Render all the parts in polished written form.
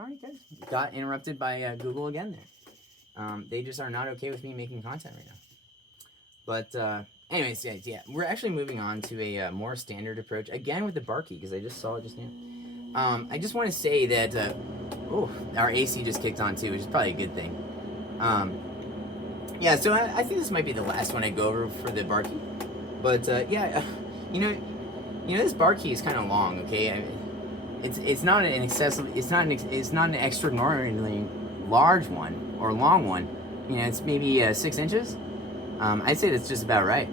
All right, guys. Got interrupted by Google again there. They just are not okay with me making content right now. But anyways, yeah, we're actually moving on to a more standard approach again with the bar key because I just saw it just now. I just want to say that our AC just kicked on too, which is probably a good thing. Yeah, so I think this might be the last one I go over for the bar key. But yeah, you know, this bar key is kind of long. Okay, I mean, it's not an excessive, it's not an extraordinarily large one or long one. You know, it's maybe 6 inches. I'd say that's just about right.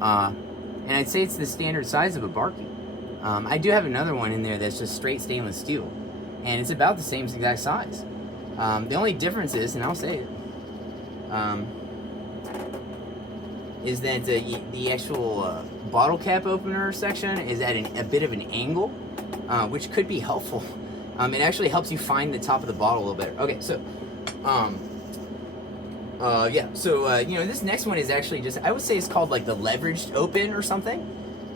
And I'd say it's the standard size of a bar key. I do have another one in there that's just straight stainless steel, and it's about the same exact size. The only difference is, and I'll say it, is that the actual bottle cap opener section is at a bit of an angle, which could be helpful. It actually helps you find the top of the bottle a little better. Okay, so, yeah, so, you know, this next one is actually just, I would say it's called like the leveraged open or something.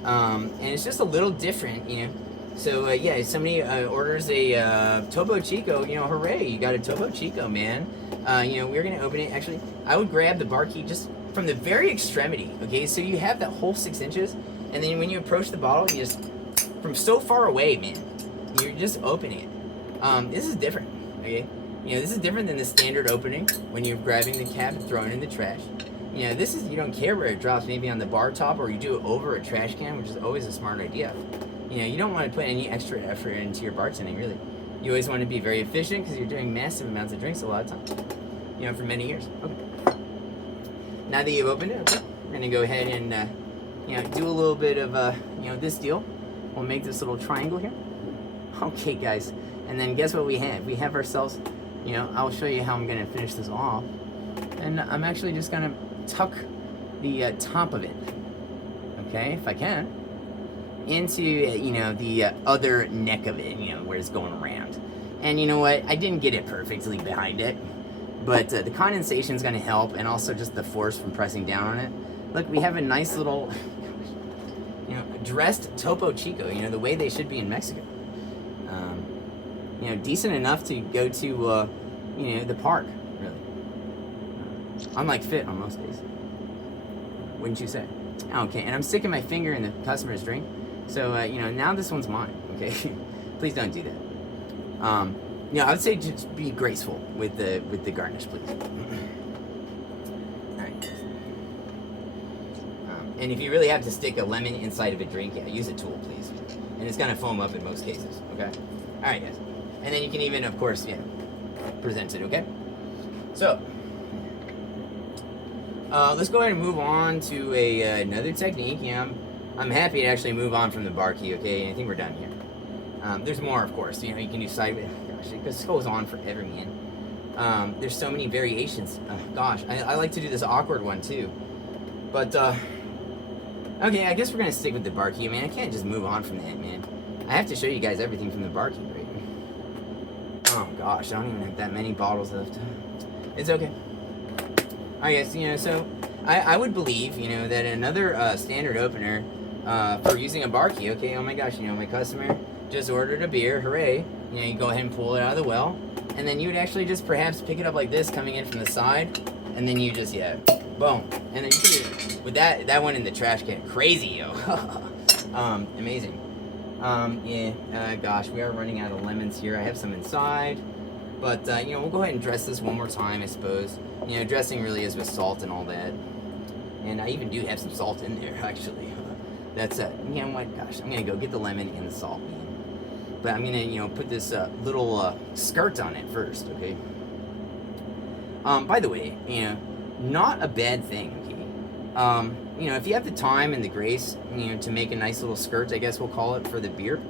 And it's just a little different, you know. So, yeah, if somebody orders a Topo Chico, you know, hooray, you got a Topo Chico, man. You know, we're going to open it. Actually, I would grab the bar key just from the very extremity, okay? So you have that whole 6 inches, and then when you approach the bottle, you just, from so far away, man, you're just opening it. This is different, okay? You know, this is different than the standard opening when you're grabbing the cap and throwing it in the trash. You know, this is, you don't care where it drops, maybe on the bar top, or you do it over a trash can, which is always a smart idea. You know, you don't want to put any extra effort into your bartending, really. You always want to be very efficient because you're doing massive amounts of drinks a lot of times. You know, for many years. Okay. Now that you've opened it, okay, we're going to go ahead and, you know, do a little bit of, you know, this deal. We'll make this little triangle here. Okay, guys. And then guess what we have? We have ourselves, you know, I'll show you how I'm going to finish this off. And I'm actually just going to tuck the top of it, okay, if I can, into, you know, the other neck of it, you know, where it's going around. And you know what? I didn't get it perfectly behind it, but the condensation is going to help, and also just the force from pressing down on it. Look, we have a nice little, you know, dressed Topo Chico, you know, the way they should be in Mexico. You know, decent enough to go to, you know, the park, really. Unlike fit on most days. Wouldn't you say? Okay, and I'm sticking my finger in the customer's drink. So, you know, now this one's mine, okay? Please don't do that. You know, I would say just be graceful with the garnish, please. Alright. And if you really have to stick a lemon inside of a drink, yeah, use a tool, please. And it's gonna foam up in most cases, okay? Alright, guys. And then you can even, of course, yeah, present it, okay? So, let's go ahead and move on to another technique. You know, I'm happy to actually move on from the bar key, okay? I think we're done here. There's more, of course. You know, you can do side. Gosh, this goes on forever, man. There's so many variations. Gosh, I like to do this awkward one too. But okay, I guess we're gonna stick with the bar key. I mean, I can't just move on from that, man. I have to show you guys everything from the bar key, right? Oh gosh, I don't even have that many bottles left. It's okay. Alright, guys. You know, so I would believe, you know, that another standard opener for using a bar key. Okay, oh my gosh, you know, my customer just ordered a beer, hooray. You know, you go ahead and pull it out of the well, and then you would actually just perhaps pick it up like this, coming in from the side, and then you just, yeah, boom. And then you can do, with that one in the trash can. Crazy, yo. Amazing. Yeah, gosh, we are running out of lemons here. I have some inside, but, you know, we'll go ahead and dress this one more time, I suppose. You know, dressing really is with salt and all that. And I even do have some salt in there, actually. That's, you know what, gosh, I'm gonna go get the lemon and the salt, man. But I'm gonna, you know, put this little skirt on it first, okay? By the way, you know, not a bad thing, okay? You know, if you have the time and the grace, you know, to make a nice little skirt, I guess we'll call it, for the beer.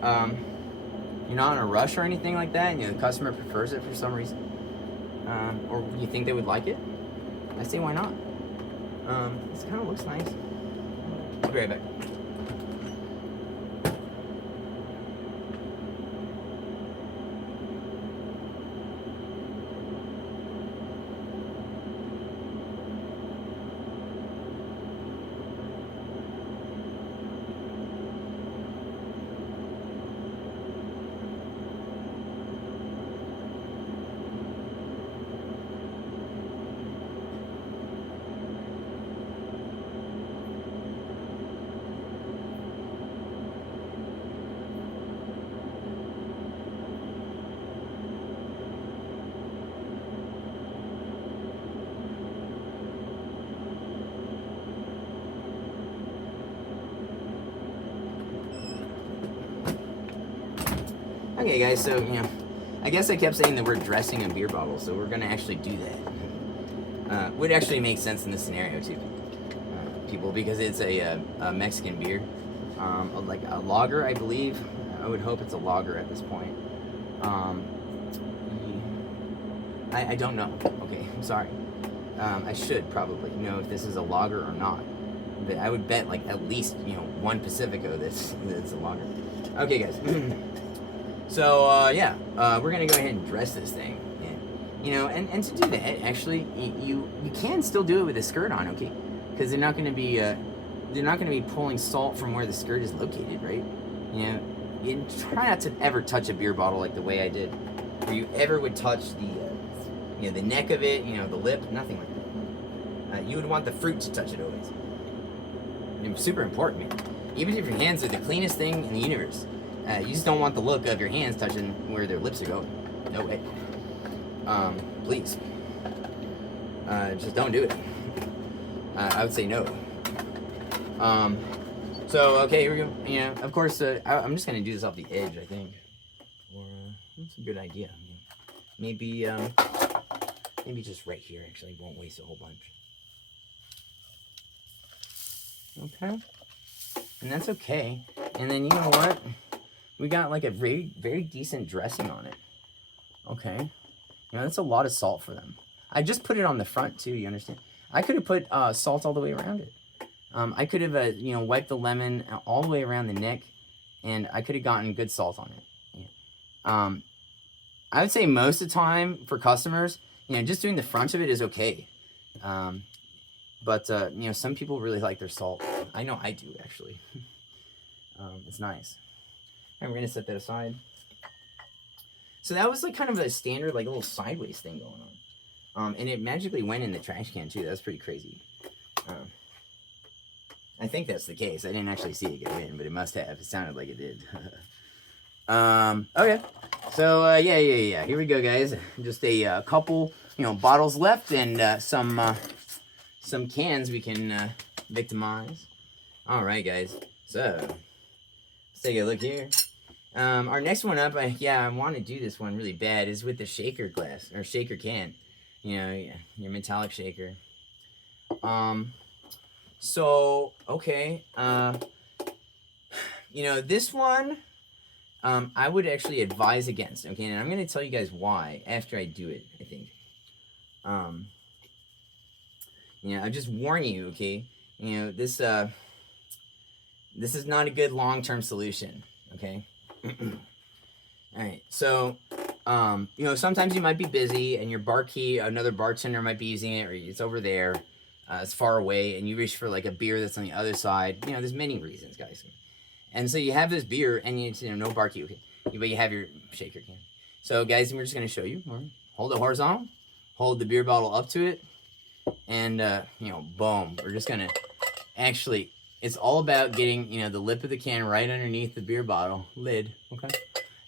You're not in a rush or anything like that, and you know, the customer prefers it for some reason. Or you think they would like it, I say why not? This kind of looks nice. I'll be right back. Okay, guys, so, I guess I kept saying the word dressing a beer bottle, so we're gonna actually do that. Would actually make sense in this scenario, too, people, because it's a Mexican beer. Like a lager, I believe. I would hope it's a lager at this point. I don't know. Okay, I'm sorry. I should probably know if this is a lager or not. But I would bet like at least, one Pacifico that's a lager. Okay, guys. So, yeah, we're going to go ahead and dress this thing. And to do that, actually, you can still do it with a skirt on, okay? Because they're not going to be pulling salt from where the skirt is located, right? You try not to ever touch a beer bottle like the way I did, where you ever would touch the neck of it, the lip, nothing like that. You would want the fruit to touch it always. It's super important, man. Even if your hands are the cleanest thing in the universe, you just don't want the look of your hands touching where their lips are going. No way. Please. Just don't do it. I would say no. So, okay, here we go. Of course, I'm just going to do this off the edge, I think. Or, that's a good idea. Maybe just right here, actually. Won't waste a whole bunch. Okay. And that's okay. And then, you know what? We got like a very, very decent dressing on it. Okay. That's a lot of salt for them. I just put it on the front, too, you understand? I could have put salt all the way around it. I could have, wiped the lemon all the way around the neck, and I could have gotten good salt on it. I would say most of the time for customers, just doing the front of it is okay. But some people really like their salt. I know I do, actually. It's nice. And we're going to set that aside. So that was like kind of a standard, like a little sideways thing going on. And it magically went in the trash can, too. That's pretty crazy. I think that's the case. I didn't actually see it go in, but it must have. It sounded like it did. Okay. So, yeah. Here we go, guys. Just a couple, bottles left and some cans we can victimize. All right, guys. So, let's take a look here. Our next one up, I want to do this one really bad, is with the shaker glass, or shaker can. Your metallic shaker. So, okay, this one, I would actually advise against, okay, and I'm going to tell you guys why after I do it, I think. I just warn you, okay, this is not a good long-term solution, okay? Alright, so, sometimes you might be busy and your another bartender might be using it, or it's over there. It's far away, and you reach for like a beer that's on the other side. There's many reasons, guys. And so you have this beer, and no barkeep, okay, but you have your shaker can. So, guys, we're just gonna show you. Hold it horizontal, hold the beer bottle up to it, and boom. We're just gonna it's all about getting the lip of the can right underneath the beer bottle lid, okay.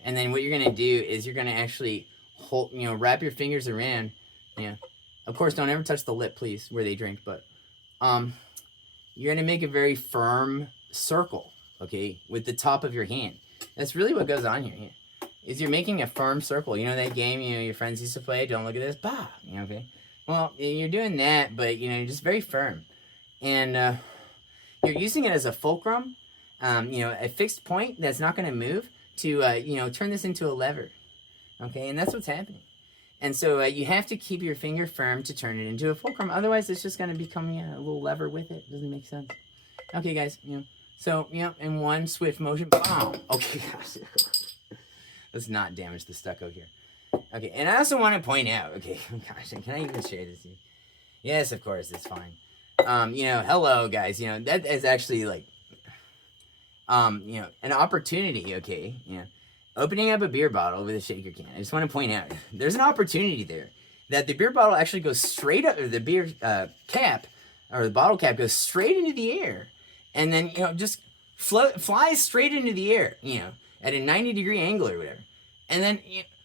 And then what you're gonna do is you're gonna actually hold, wrap your fingers around, Of course, don't ever touch the lip, please, where they drink, but you're going to make a very firm circle, okay, with the top of your hand. That's really what goes on here, is you're making a firm circle. That game, your friends used to play, don't look at this, bah, okay? Well, you're doing that, but, you're just very firm. And you're using it as a fulcrum, a fixed point that's not going to move to, turn this into a lever, okay? And that's what's happening. And so you have to keep your finger firm to turn it into a fulcrum. Otherwise, it's just going to become a little lever with it. Doesn't make sense. Okay, guys. So, in one swift motion. Boom. Okay, gosh. Let's not damage the stucco here. Okay, and I also want to point out. Okay, gosh, can I even share this here? Yes, of course, it's fine. Hello, guys. That is actually like, an opportunity, okay? Opening up a beer bottle with a shaker can. I just want to point out, there's an opportunity there that the beer bottle actually goes straight up, or the beer cap, or the bottle cap goes straight into the air, and then, just flies straight into the air, at a 90-degree angle or whatever, and then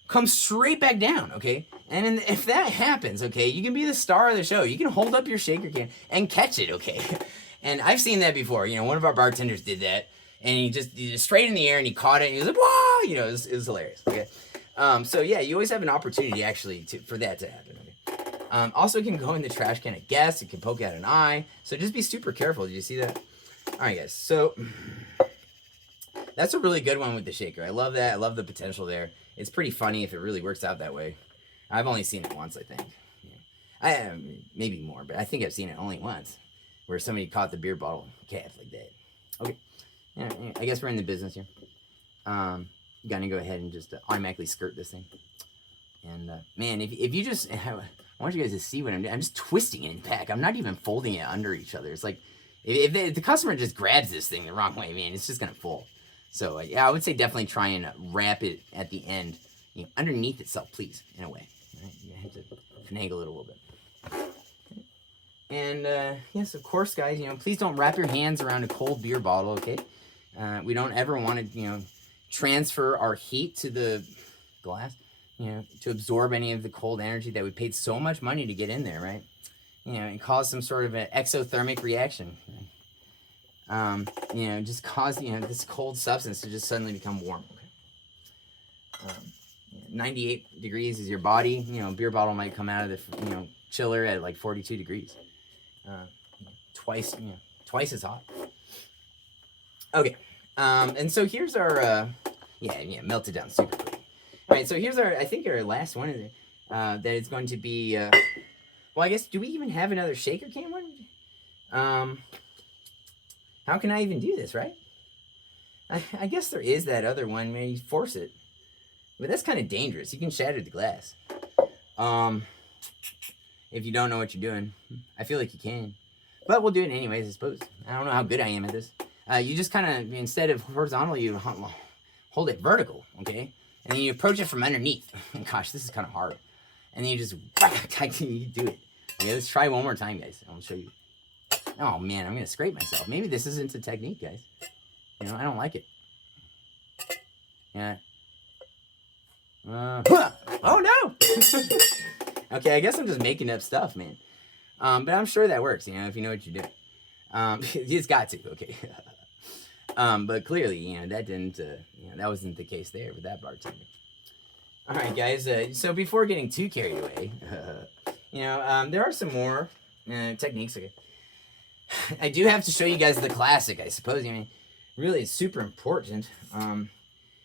comes straight back down, okay? And then if that happens, okay, you can be the star of the show. You can hold up your shaker can and catch it, okay? And I've seen that before. One of our bartenders did that. and he just straight in the air, and he caught it, and he was like, "Whoa!" You know, it was hilarious. Okay, so yeah, you always have an opportunity actually for that to happen. Okay? Also, it can go in the trash can. I guess it can poke out an eye, so just be super careful. Did you see that? All right, guys. So that's a really good one with the shaker. I love that. I love the potential there. It's pretty funny if it really works out that way. I've only seen it once, I think. Yeah. Maybe more, but I think I've seen it only once, where somebody caught the beer bottle cap like that. Okay. Yeah, I guess we're in the business here. Gonna go ahead and just automatically skirt this thing. And man, if you just, I want you guys to see what I'm doing. I'm just twisting it in pack. I'm not even folding it under each other. It's like if the customer just grabs this thing the wrong way, man, it's just gonna fold. So yeah, I would say definitely try and wrap it at the end, you know, underneath itself, please, in a way. Right? You have to finagle it a little bit. And yes, of course, guys, you know, please don't wrap your hands around a cold beer bottle, okay? We don't ever want to, you know, transfer our heat to the glass, you know, to absorb any of the cold energy that we paid so much money to get in there, right? You know, and cause some sort of an exothermic reaction. You know, just cause, you know, this cold substance to just suddenly become warm, okay? 98 degrees is your body. You know, beer bottle might come out of the, you know, chiller at like 42 degrees. Twice as hot. Okay. And so here's our, yeah, melted down super quick. All right, so here's our, I think our last one is that it's going to be, well, I guess, do we even have another shaker can one? How can I even do this, right? I guess there is that other one where you force it. But that's kind of dangerous. You can shatter the glass. If you don't know what you're doing. I feel like you can. But we'll do it anyways, I suppose. I don't know how good I am at this. You just kind of, instead of horizontal, you hold it vertical, okay? And then you approach it from underneath. Gosh, this is kind of hard. And then you just, you do it. Okay, let's try one more time, guys. I'll show you. Oh, man, I'm going to scrape myself. Maybe this isn't a technique, guys. You know, I don't like it. Yeah. Oh, no! Okay, I guess I'm just making up stuff, man. But I'm sure that works, you know, if you know what you're doing. It's got to, okay. But clearly, you know, that didn't, you know, that wasn't the case there with that bartender. All right, guys, so before getting too carried away, you know, there are some more techniques. Okay. I do have to show you guys the classic, I suppose. I mean, really, it's super important.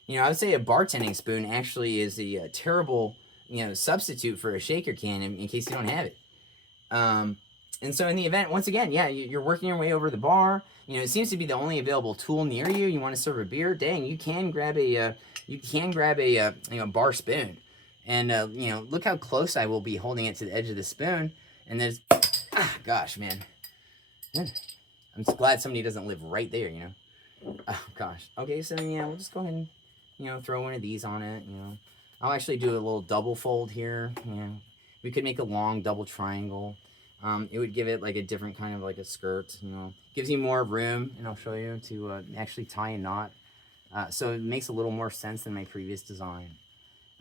You know, I would say a bartending spoon actually is a terrible, you know, substitute for a shaker can in case you don't have it. And so in the event, once again, yeah, you're working your way over the bar. You know, it seems to be the only available tool near you. You want to serve a beer, dang, you can grab a you know, bar spoon, and you know, look how close I will be holding it to the edge of the spoon, and there's, gosh, man, I'm just glad somebody doesn't live right there, you know. Oh gosh. Okay, so yeah, we'll just go ahead and, you know, throw one of these on it. You know, I'll actually do a little double fold here. You know, we could make a long double triangle. It would give it like a different kind of like a skirt, you know, gives you more room, and I'll show you, to actually tie a knot. So it makes a little more sense than my previous design.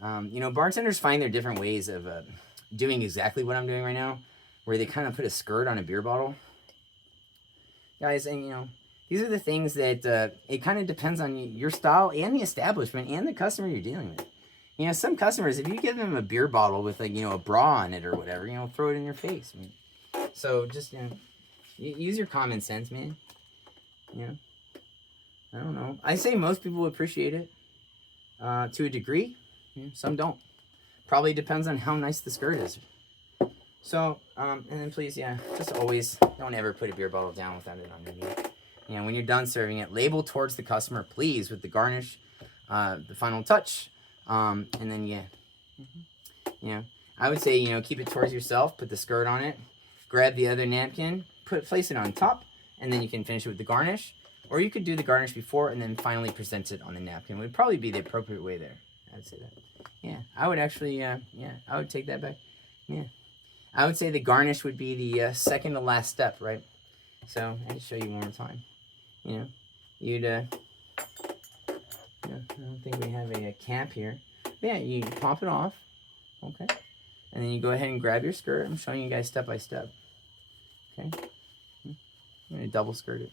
You know, bartenders find their different ways of doing exactly what I'm doing right now, where they kind of put a skirt on a beer bottle. Guys, and you know, these are the things that it kind of depends on your style and the establishment and the customer you're dealing with. You know, some customers, if you give them a beer bottle with, like, you know, a bra on it or whatever, you know, throw it in your face. I mean, so just, you know, use your common sense, man. You know, I don't know. I say most people appreciate it to a degree. You know, some don't. Probably depends on how nice the skirt is. So, and then please, yeah, just always don't ever put a beer bottle down without it underneath. You know, when you're done serving it, label towards the customer, please, with the garnish, the final touch, and then, yeah, you know, I would say, you know, keep it towards yourself, put the skirt on it, grab the other napkin, place it on top, and then you can finish it with the garnish, or you could do the garnish before and then finally present it on the napkin. It would probably be the appropriate way there. I'd say that. Yeah, I would actually, yeah, I would take that back. Yeah. I would say the garnish would be the second to last step, right? So I'll show you one more time. You know, you'd, you know, I don't think we have a cap here. But yeah, you pop it off, okay? And then you go ahead and grab your skirt. I'm showing you guys step by step, okay? I'm gonna double skirt it,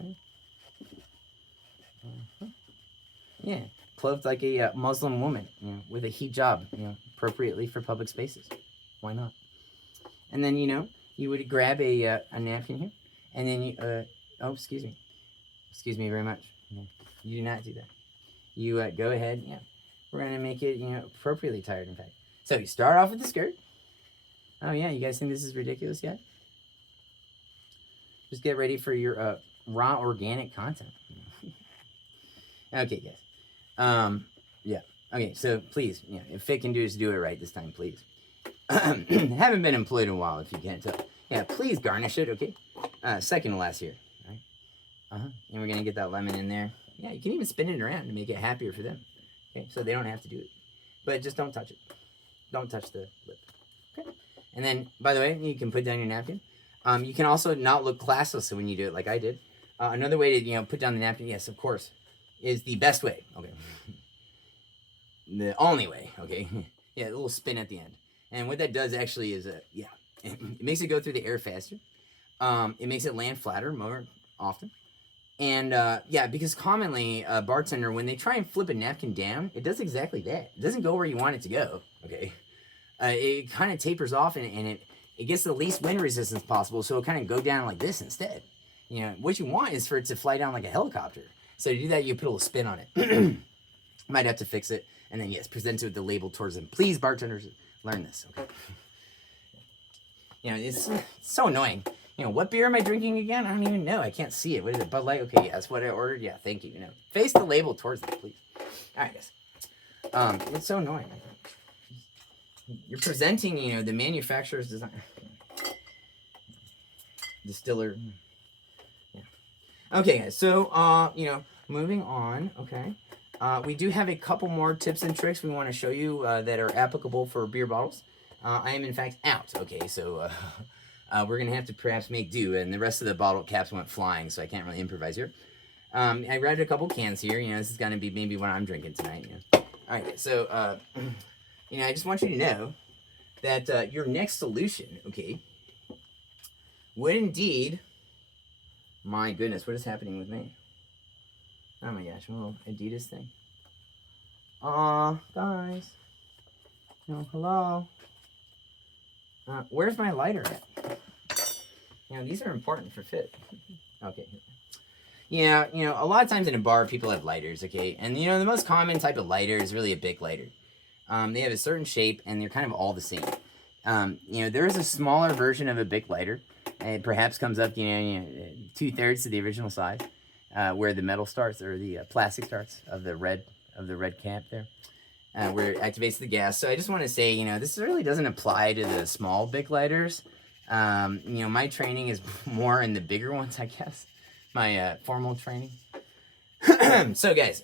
okay? Yeah, clothed like a Muslim woman, with a hijab, appropriately for public spaces. Why not? And then, you would grab a napkin here, and then oh, excuse me. Excuse me very much. You do not do that. You go ahead, we're going to make it, appropriately tired, in fact. So you start off with the skirt. Oh, yeah, you guys think this is ridiculous yet? Just get ready for your raw organic content. Okay, guys. Yeah. Okay, so please, if Fit can do is do it right this time, please. Haven't been employed in a while, if you can't tell. Yeah, please garnish it, okay? Second to last here, all right? And we're gonna get that lemon in there. Yeah, you can even spin it around to make it happier for them. Okay, so they don't have to do it. But just don't touch it. Don't touch the lip. Okay. And then, by the way, you can put down your napkin. You can also not look classless when you do it like I did. Another way to, put down the napkin, yes, of course, is the best way. Okay. The only way, okay? Yeah, a little spin at the end. And what that does actually is, it makes it go through the air faster. It makes it land flatter more often. And, because commonly, a bartender, when they try and flip a napkin down, it does exactly that. It doesn't go where you want it to go, okay? It kind of tapers off, and it gets the least wind resistance possible, so it'll kind of go down like this instead. What you want is for it to fly down like a helicopter. So to do that, you put a little spin on it. Might have to fix it. And then, yes, present it with the label towards them. Please, bartenders, learn this, okay? It's so annoying. What beer am I drinking again? I don't even know. I can't see it. What is it? Bud Light? Okay, yeah, that's what I ordered. Yeah, thank you. Face the label towards them, please. All right, guys. It's so annoying. You're presenting, the manufacturer's design. Distiller. Yeah. Okay, guys. So, moving on, okay. We do have a couple more tips and tricks we want to show you that are applicable for beer bottles. I am, in fact, out. Okay, so we're going to have to perhaps make do, and the rest of the bottle caps went flying, so I can't really improvise here. I grabbed a couple cans here. This is going to be maybe what I'm drinking tonight. All right, so, I just want you to know that your next solution, okay, would indeed... My goodness, what is happening with me? Oh my gosh, a little Adidas thing. Aw, guys. Hello. Where's my lighter at? These are important for Fit. Okay. Yeah, a lot of times in a bar, people have lighters, okay? And, the most common type of lighter is really a Bic lighter. They have a certain shape, and they're kind of all the same. There is a smaller version of a Bic lighter. It perhaps comes up, 2/3 to the original size, where the metal starts, or the plastic starts of the red cap there, where it activates the gas. So I just want to say, this really doesn't apply to the small Bic lighters. My training is more in the bigger ones, I guess. My formal training. So guys,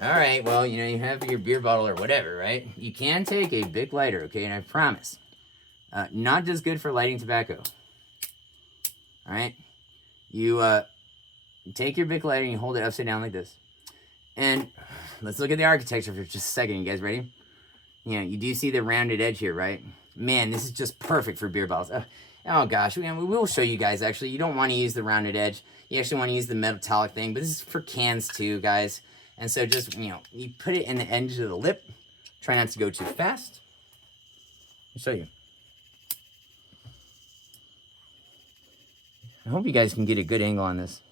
all right, well, you have your beer bottle or whatever, right? You can take a Bic lighter, okay? And I promise, not just good for lighting tobacco. All right? You take your Bic lighter and you hold it upside down like this. And let's look at the architecture for just a second. You guys ready? You do see the rounded edge here, right? Man, this is just perfect for beer bottles. Oh gosh, we will show you guys, actually. You don't want to use the rounded edge. You actually want to use the metallic thing, but this is for cans too, guys. And so just, you put it in the edge of the lip. Try not to go too fast. I'll show you. I hope you guys can get a good angle on this.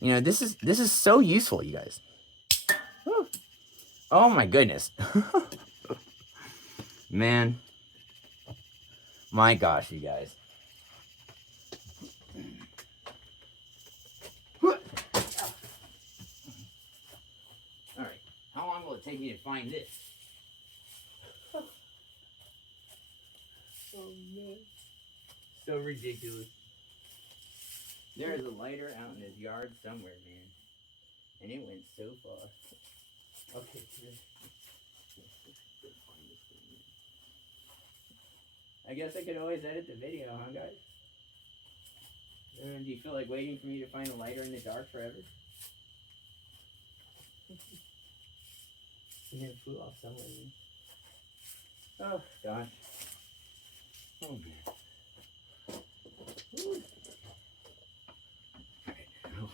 This is so useful, you guys. Woo. Oh my goodness. Man. My gosh, you guys. Alright, how long will it take me to find this? Oh man. So ridiculous. There's a lighter out in his yard somewhere, man. And it went so far. Okay, here. I guess I could always edit the video, huh, guys? Do you feel like waiting for me to find a lighter in the dark forever? Yeah, it flew off somewhere. Man. Oh, gosh. Oh, man. Ooh.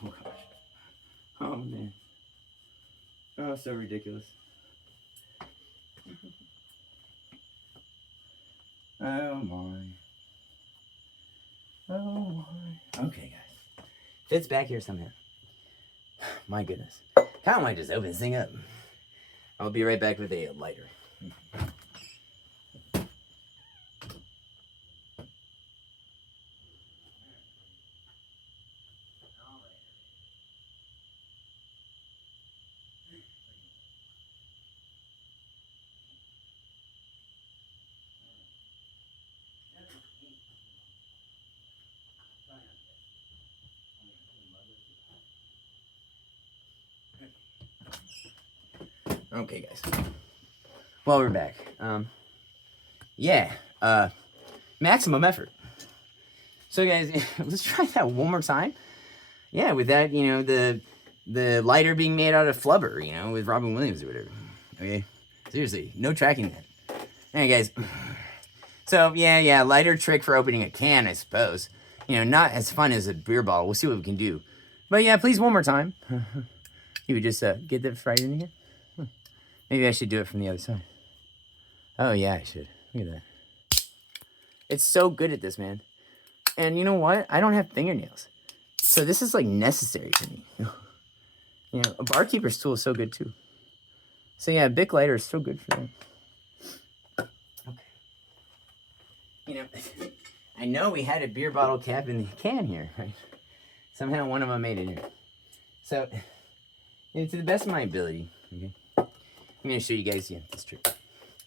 Oh gosh. Oh man. Oh, so ridiculous. Oh my. Oh my. Okay, guys. Fits back here somehow. My goodness. Kind of might just open this thing up. I'll be right back with a lighter. Okay, guys. Well, we're back. Yeah. Maximum effort. So, guys, let's try that one more time. Yeah, with that, you know, the lighter being made out of flubber, you know, with Robin Williams or whatever. Okay? Seriously, no tracking that. Alright, guys. So, yeah, lighter trick for opening a can, I suppose. You know, not as fun as a beer bottle. We'll see what we can do. But, yeah, please, one more time. You would just get that right in here. Maybe I should do it from the other side. Oh, yeah, I should. Look at that. It's so good at this, man. And you know what? I don't have fingernails. So this is, like, necessary for me. You know, a barkeeper's tool is so good, too. So, yeah, a Bic lighter is so good for them. Okay. You know, I know we had a beer bottle cap in the can here, right? Somehow one of them made it here. So, you know, to the best of my ability, okay, I'm going to show you guys this trick.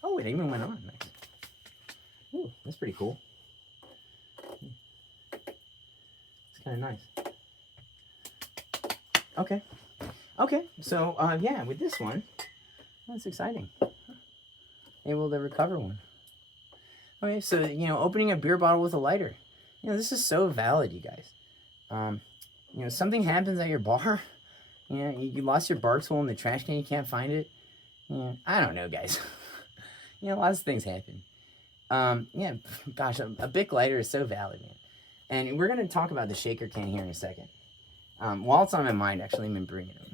Oh, it even went on. Nice. Ooh, that's pretty cool. It's kind of nice. Okay, so, yeah, with this one, that's exciting. Able to recover one. Okay, so, you know, opening a beer bottle with a lighter. You know, this is so valid, you guys. You know, something happens at your bar. You know, you lost your bar tool in the trash can, you can't find it. You know, I don't know, guys. You know, lots of things happen. Yeah, gosh, a Bic lighter is so valid, man. And we're going to talk about the shaker can here in a second. While it's on my mind, actually, I'm going to bring it up.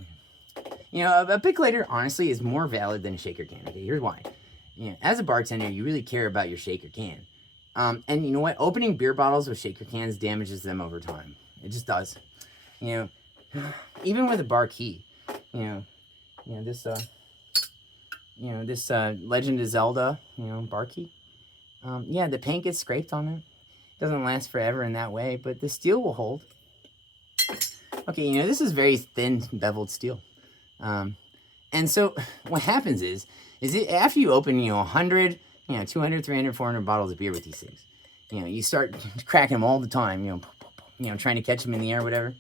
You know, a Bic lighter, honestly, is more valid than a shaker can. Okay, here's why. You know, as a bartender, you really care about your shaker can. And you know what? Opening beer bottles with shaker cans damages them over time. It just does. You know, even with a bar key, this Legend of Zelda, bar key. Yeah, the paint gets scraped on it. Doesn't last forever in that way, but the steel will hold. Okay, this is very thin beveled steel. And so what happens is after you open, 100, 200, 300, 400 bottles of beer with these things, you start cracking them all the time, trying to catch them in the air, whatever.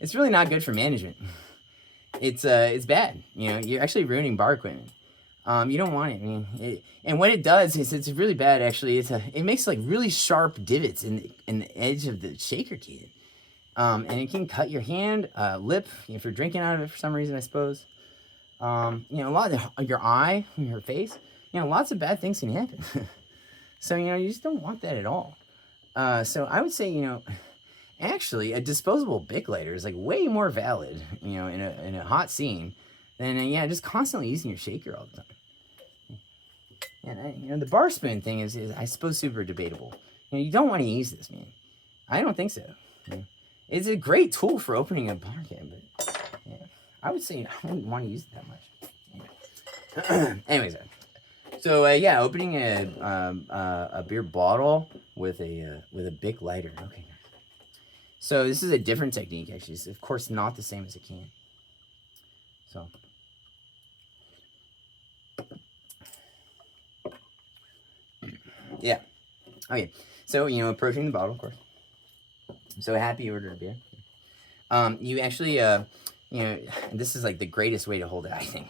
It's really not good for management. It's bad. You're actually ruining bar equipment. You don't want it. And what it does is it's really bad. Actually, it makes like really sharp divots in the edge of the shaker can, and it can cut your hand, lip if you're drinking out of it for some reason, I suppose. A lot of your eye, your face. Lots of bad things can happen. So you just don't want that at all. So I would say actually a disposable Bic lighter is like way more valid in a hot scene than just constantly using your shaker all the time. And the bar spoon thing is I suppose super debatable. You don't want to use this, man. I don't think so. It's a great tool for opening a bar can, but I would say I wouldn't want to use it that much. Anyways, so opening a beer bottle with a Bic lighter. Okay. So this is a different technique, actually. It's of course not the same as a can. So. Yeah. Okay. So, approaching the bottle, of course. I'm so happy you ordered a beer. You actually, this is like the greatest way to hold it, I think.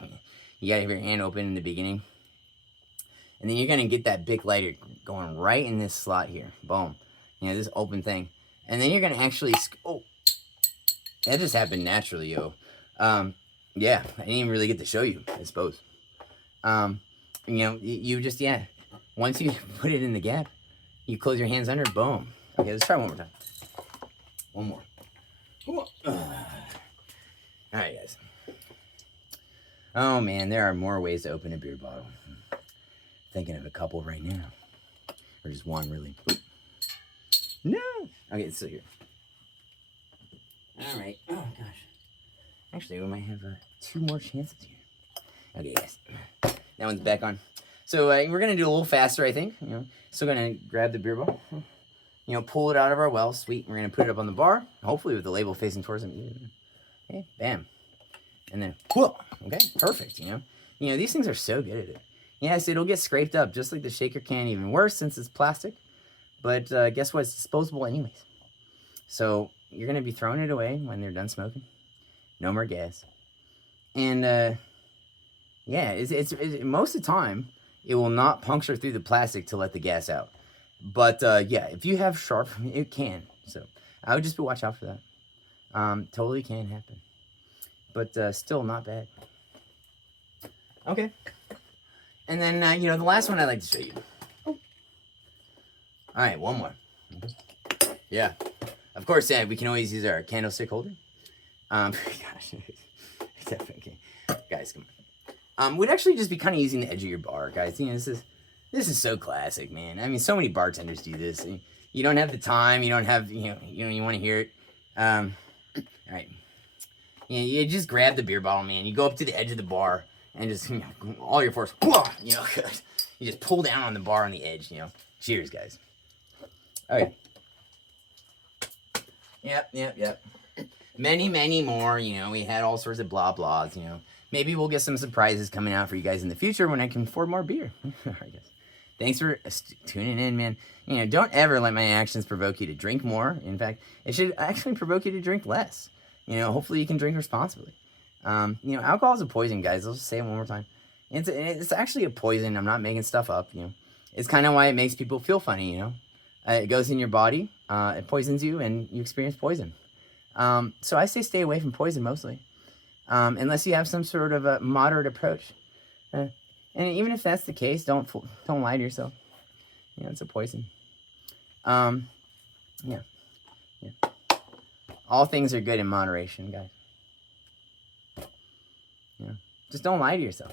You gotta have your hand open in the beginning. And then you're gonna get that Bic lighter going right in this slot here. Boom. This open thing. And then you're gonna actually, oh, that just happened naturally, yo. Yeah, I didn't even really get to show you, I suppose. You just, once you put it in the gap, you close your hands under, boom. Okay, let's try one more time. One more. All right, guys. Oh man, there are more ways to open a beer bottle. Thinking of a couple right now. Or just one, really. No! Okay, it's still here. Alright. Oh, gosh. Actually, we might have 2 more chances here. Okay, guys. That one's back on. So, we're going to do a little faster, I think. Still going to grab the beer bottle. Pull it out of our well. Sweet. We're going to put it up on the bar. Hopefully with the label facing towards them. Okay, bam. And then, whoa. Okay, perfect, these things are so good at it. Yes, it'll get scraped up, just like the shaker can, even worse since it's plastic. But guess what? It's disposable anyways. So you're going to be throwing it away when they're done smoking. No more gas. And, it's most of the time, it will not puncture through the plastic to let the gas out. But, if you have sharp, it can. So I would just be watch out for that. Totally can happen. But still not bad. Okay. And then, the last one I'd like to show you. Oh. All right, one more. Yeah. Of course, we can always use our candlestick holder. Gosh. Okay. Guys, come on. We'd actually just be kind of using the edge of your bar, guys. This is so classic, man. I mean, so many bartenders do this. You don't have the time. You don't have, you want to hear it. All right. You just grab the beer bottle, man. You go up to the edge of the bar. And just, all your force, you just pull down on the bar on the edge, Cheers, guys. Okay. Yep. Many, many more, we had all sorts of blah blahs, Maybe we'll get some surprises coming out for you guys in the future when I can afford more beer. All right, guys. Thanks for tuning in, man. Don't ever let my actions provoke you to drink more. In fact, it should actually provoke you to drink less. Hopefully you can drink responsibly. Alcohol is a poison, guys. I'll just say it one more time. It's actually a poison. I'm not making stuff up, It's kind of why it makes people feel funny, It goes in your body, it poisons you, and you experience poison. So I say stay away from poison mostly, unless you have some sort of a moderate approach. And even if that's the case, don't lie to yourself. It's a poison. Yeah. All things are good in moderation, guys. Just don't lie to yourself.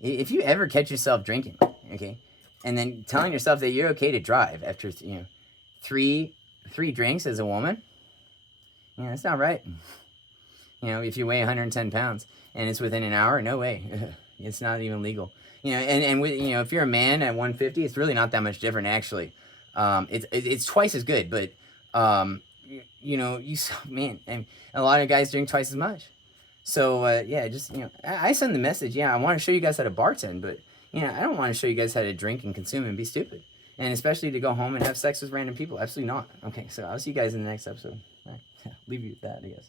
If you ever catch yourself drinking, okay, and then telling yourself that you're okay to drive after, three drinks as a woman, that's not right. If you weigh 110 pounds and it's within an hour, no way. It's not even legal. And with, if you're a man at 150, it's really not that much different, actually. It's twice as good, but, man, and a lot of guys drink twice as much. So, I send the message, I want to show you guys how to bartend, but, I don't want to show you guys how to drink and consume and be stupid. And especially to go home and have sex with random people. Absolutely not. Okay, so I'll see you guys in the next episode. All right. Leave you with that, I guess.